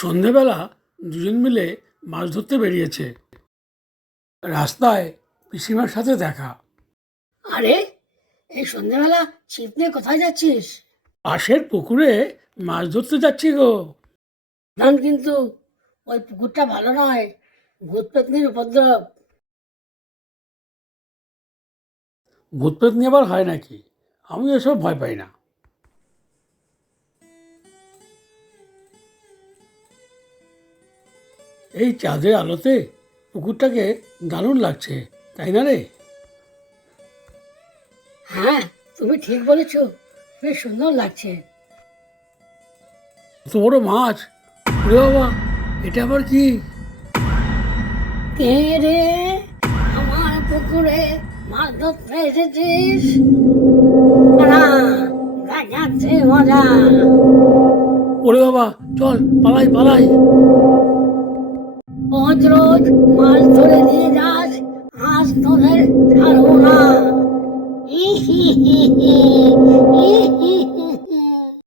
সন্ধেবেলা দুজন মিলে মাছ ধরতে বেরিয়েছে। রাস্তায় পিসিমার সাথে দেখা। আরে এই সন্ধ্যাবেলা ছিপ নিয়ে কোথায় যাচ্ছিস? পাশের পুকুরে মাছ ধরতে যাচ্ছি গো। ধান কিন্তু ওই পুকুরটা ভালো নয়, ভূত পেতনির উপদ্রব। ভূত প্রেত নিয়ে আবার হয় নাকি? আমি এসব ভয় পাই না। এই চাঁদের আলোতে পুকুরটাকে দারুণ লাগছে, তাই না রে? হ্যাঁ, তুমি ঠিক বলেছো, বেশ সুন্দর লাগছে। এত বড় মাছ! ওরে বাবা, এটা আবার কি? কে রে, আমার পুকুরে মাছ ধরতে এসেছিস? না, দেখাচ্ছে মজা। ওরে বাবা, চল পালাই পালাই। রোজ রোজ মাছ ধরে নিয়ে যাস, আজ তোদের ছাড়বো না। হি হি হি হি, হি হি হি